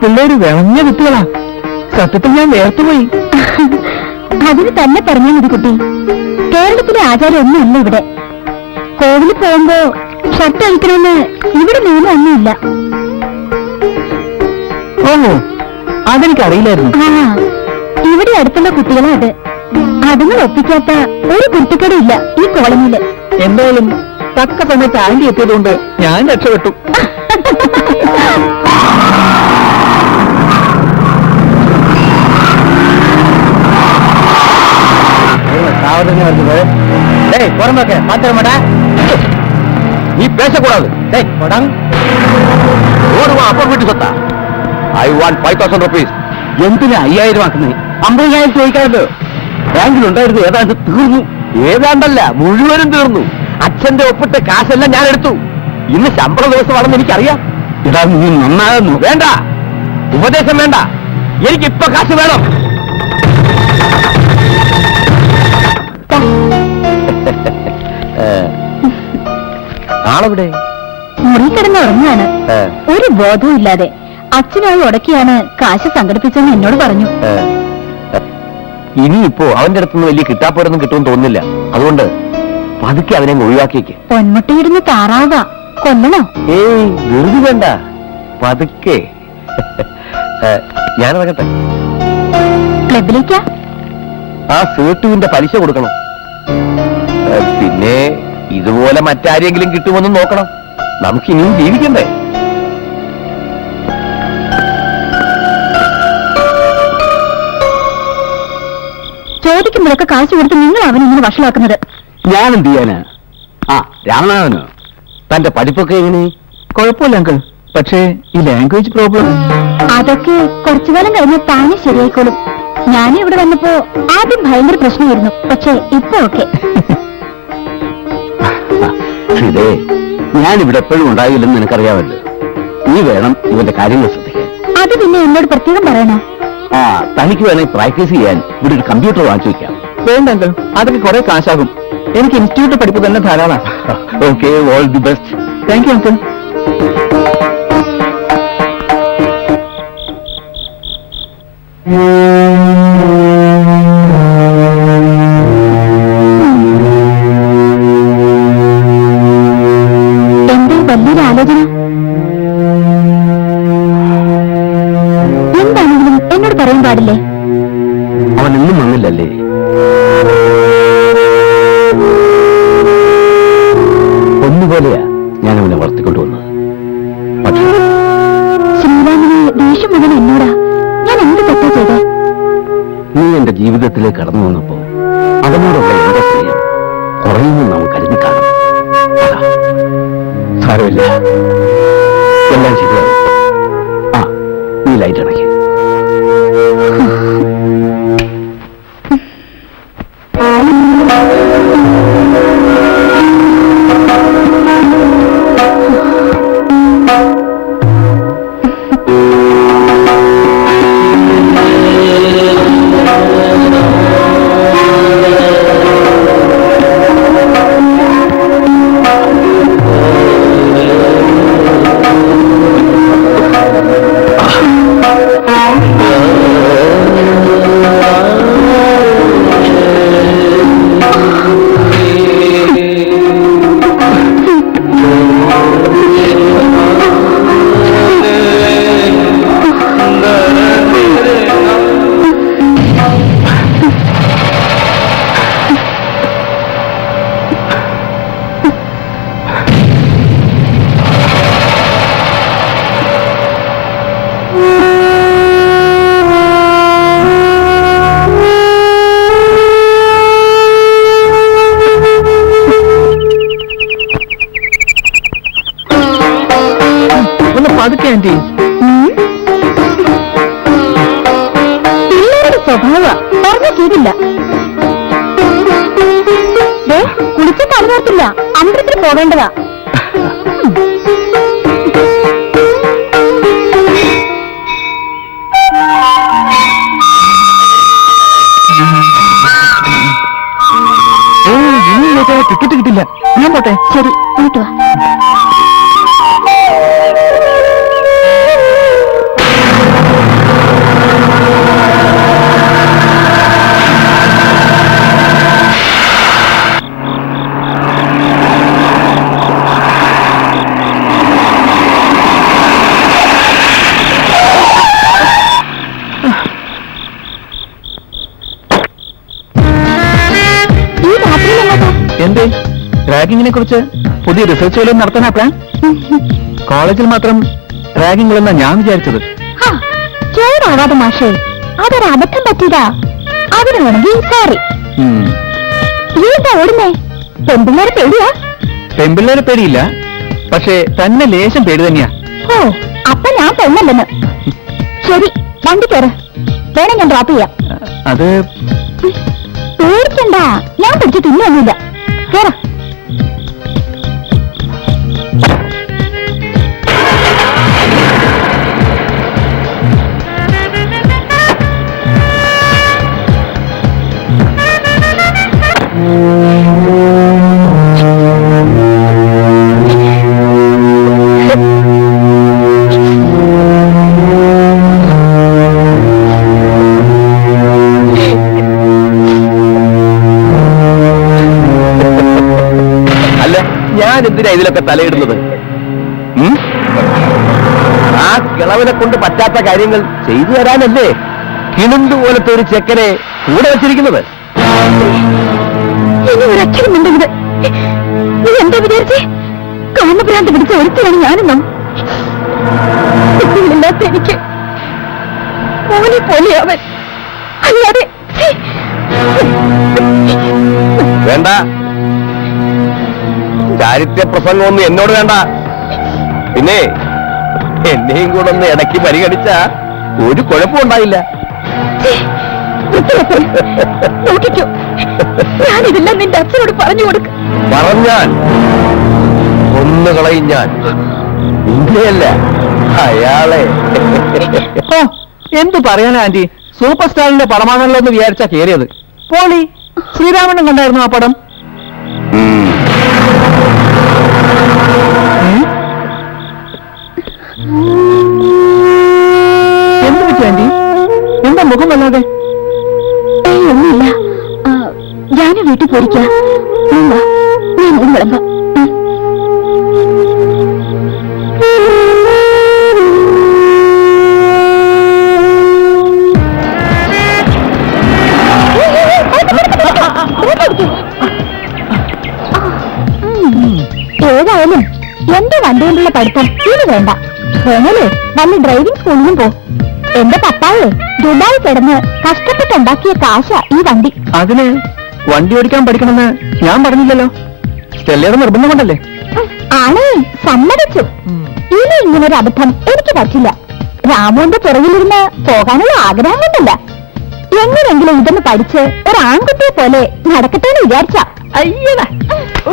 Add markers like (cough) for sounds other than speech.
പിള്ളേര് വിളഞ്ഞ കുട്ടികളാ. സത്യത്തിൽ ഞാൻ വേർത്തുപോയി അതിന് തന്നെ പറഞ്ഞാൽ മതി കുട്ടി. കേരളത്തിലെ ആചാരം ഒന്നുമില്ല ഇവിടെ. കോവിലിൽ പോകുമ്പോ ഷർട്ട് അഴിക്കണമെന്ന് ഇവിടെ നിയമം ഒന്നുമില്ല ഓഹോ അതെനിക്കറിയില്ലായിരുന്നു. ആ ഇവിടെ അടുത്തുള്ള കുട്ടികളാ അത്. അതുങ്ങൾ ഒപ്പിക്കാത്ത ഒരു കുട്ടിക്കടയില്ല ഈ കോളനിയിൽ. എന്തായാലും തക്ക സമയത്ത് ആന്റി എത്തിയതുകൊണ്ട് ഞാൻ രക്ഷപ്പെട്ടു. (laughs) சாவதுங்க வருது டேய் புறம்போக்க பாத்திரமாடா நீ பேசக்கூடாது டேய் படம் ഓടുവാ അപ്പം വീട്ടിൽ സ്വത്താ I want five thousand rupees എന്തിനാ അയ്യായിരം ആക്കുന്നേ അമ്പതിനായിരം ചോദിക്കാമല്ലോ ബാങ്കിലുണ്ടായിരുന്നു ഏതാണ്ട് തീർന്നു ഏതാണ്ടല്ല മുഴുവനും തീർന്നു അച്ഛന്റെ ഒപ്പിട്ട കാശെല്ലാം ഞാൻ എടുത്തു ഇന്ന് ശമ്പള ദിവസമാണെന്ന് എനിക്കറിയാം ഇടാ നീ നന്നാകുന്നു വേണ്ട ഉപദേശം വേണ്ട എനിക്ക് ഇപ്പൊ കാശ് വേണം ആളെവിടെ? മുറി കിടന്ന് ഉറങ്ങാണ് ഒരു ബോധവും ഇല്ലാതെ അച്ഛനായി ഉടക്കിയാണ് കാശ് സംഘടിപ്പിച്ചെന്ന് എന്നോട് പറഞ്ഞു. ഇനിയിപ്പോ അവന്റെ അടുത്തുനിന്ന് വലിയ കിട്ടാപ്പോരൊന്നും കിട്ടുമെന്ന് തോന്നുന്നില്ല. അതുകൊണ്ട് പതുക്കെ അവനെ ഒഴിവാക്കിയേക്ക്. പൊന്മുട്ടയിടുന്ന താറാവാ കൊല്ലണോ? ഏയ് വെറുതെ വേണ്ട. പതുക്കെ. ഞാനിറങ്ങട്ടെ. ക്ലബിലേക്കാ? ആ സേട്ടുവിന്റെ പലിശ കൊടുക്കണം. പിന്നെ ഇതുപോലെ മറ്റാരെങ്കിലും കിട്ടുമെന്ന് നോക്കണം. നമുക്കിനിയും ജീവിക്കണ്ടേ? ചോദിക്കുമ്പോഴൊക്കെ കാശ് കൊടുത്ത് നിങ്ങൾ അവൻ അവനിങ്ങനെ വഷളാക്കുന്നത്. ഞാൻ എന്ത് ചെയ്യാന്? ആ രാമനാഥനോ? തന്റെ പഠിപ്പൊക്കെ എങ്ങനെ? കുഴപ്പമില്ല അങ്കിൾ. പക്ഷേ ഈ ലാംഗ്വേജ് പ്രോബ്ലം അതൊക്കെ കുറച്ചു കാലം കഴിഞ്ഞ് താനെ ശരിയായിക്കോളും. ഞാൻ ഇവിടെ വന്നപ്പോ ആദ്യം ഭയങ്കര പ്രശ്നമായിരുന്നു. പക്ഷേ ഇപ്പൊ ഓക്കെ. ഇതേ ഞാൻ ഇവിടെ എപ്പോഴും ഉണ്ടാകില്ലെന്ന് നിനക്കറിയാമല്ലോ. നീ വേണം ഇവന്റെ കാര്യങ്ങൾ ശ്രദ്ധിക്കാൻ. അത് പിന്നെ എന്നോട് പ്രത്യേകം പറയണോ? ആ തനിക്ക് വേണമെങ്കിൽ പ്രാക്ടീസ് ചെയ്യാൻ ഇവിടെ ഒരു കമ്പ്യൂട്ടർ വാങ്ങിച്ചു വെക്കാം. വേണ്ട അങ്കിൾ അതൊക്കെ കുറെ കാശാകും. എനിക്ക് ഇൻസ്റ്റിറ്റ്യൂട്ട് പഠിപ്പ് തന്നെ ധാരാളം. Okay all the best. Thank you uncle എന്താ നീ എന്റെ ജീവിതത്തിലേക്ക് കടന്നു വന്നപ്പോ അവനോടുള്ള എന്റെ സ്നേഹം കുറയുന്നു നാം കരുതി കാണും. സാരമില്ല. എല്ലാം ശരിയാവും ആ നീ ലൈറ്റ് അടയ്ക്ക്. പതുക്കെ ആന്റി? പിള്ളേരുടെ സ്വഭാവ പറഞ്ഞു കേട്ടില്ല. കുളിച്ച് തലനോർത്തില്ല അമ്പലത്തിൽ പോകേണ്ടതാ. ടിക്കറ്റ് കിട്ടില്ല. ഞാൻ പോട്ടെ. ശരി ഇങ്ങോട്ട് റാഗിങ്ങിനെ കുറിച്ച് പുതിയ റിസർച്ച് വല്ലതും നടത്താനാ പ്ലാൻ കോളേജിൽ മാത്രം റാഗിംഗ് ഉള്ളെന്നാ ഞാൻ വിചാരിച്ചത്. ചോറാവാതെ മാഷേ. അതൊരു അബദ്ധം പറ്റിയതാ. അതിനാണെങ്കിൽ സോറി എന്താ ഓടുന്നേ? പെൺപിള്ളേരെ പേടിയാ? പെമ്പിള്ളേരെ പേടിയില്ല. പക്ഷേ തന്നെ ലേശം പേടി തന്നെയാ. ഓ അപ്പൊ ഞാൻ പെണ്ണല്ലെന്ന്. ശരി വണ്ടി കയറ്. വേണം ഞാൻ ഡ്രോപ്പ് ചെയ്യാം. അത് പേടിക്കണ്ട. ഞാൻ പിടിച്ച് തിന്നൊന്നുമില്ല കേറ. എന്തിനാ ഇതിലൊക്കെ തലയിടുന്നത്? ആ കിളവിനെ കൊണ്ട് പറ്റാത്ത കാര്യങ്ങൾ ചെയ്തു തരാനല്ലേ? കിണുന്ത് പോലത്തെ ഒരു ചെക്കനെ കൂടെ വെച്ചിരിക്കുന്നത്? നീ എന്താ വിചാരിച്ചേ? കാമഭ്രാന്ത് പിടിച്ച ഒരുത്തിയാണ് ഞാനെന്നോ? കുട്ടികളില്ലാത്ത എനിക്ക് മോനെ പോലെ അവൻ അല്ലാതെ വേണ്ട. ചാരിത്യ പ്രസംഗമൊന്നും എന്നോട് വേണ്ട. പിന്നെ എന്നെയും കൂടെ ഒന്ന് ഇടയ്ക്ക് പരിഗണിച്ച ഒരു കുഴപ്പം ഉണ്ടായില്ല. ഒന്ന് കളയും ഞാനിതെല്ലാം നിന്റെ അച്ഛനോട് പറഞ്ഞു കൊടുക്ക. പറഞ്ഞാൽ ഒന്നുകളയും ഞാൻ. നിന്നെയല്ല അയാളെ. എന്തു പറയാൻ പറയാനാ ആന്റി? സൂപ്പർ സ്റ്റാറിന്റെ പടമാണല്ലോ എന്ന് വിചാരിച്ചാ കേറിയത് പോളി ശ്രീരാമണ്ണൻ കണ്ടായിരുന്നു ആ പടം? ഞാൻ വീട്ടിൽ പോയിരിക്കാം. ഞാൻ. ഏതായാലും എന്റെ വണ്ടി കൊണ്ടുള്ള പഠിത്തം ഇനി വേണ്ട. വേണേലേ വല്ല ഡ്രൈവിംഗ് സ്കൂളിലും പോ. എന്റെ പപ്പാവേ ദുബായി കിടന്ന് കഷ്ടപ്പെട്ടുണ്ടാക്കിയ കാശ ഈ വണ്ടി. അതിന്? വണ്ടി ഓടിക്കാൻ പഠിക്കണമെന്ന് ഞാൻ പറഞ്ഞില്ലല്ലോ. സ്റ്റെല്ലയുടെ നിർബന്ധം കൊണ്ടല്ലേ? ആണേ സമ്മതിച്ചു. ഇനി ഇങ്ങനെ ഒരു അബദ്ധം എനിക്ക് പറ്റില്ല. രാമുവിന്റെ പുറകിലിരുന്ന് പോകാനുള്ള ആഗ്രഹം കൊണ്ടല്ല. എങ്ങനെയെങ്കിലും ഇതൊന്ന് പഠിച്ച് ഒരു ആൺകുട്ടിയെ പോലെ നടക്കട്ടെ എന്ന് വിചാരിച്ച. അയ്യടാ.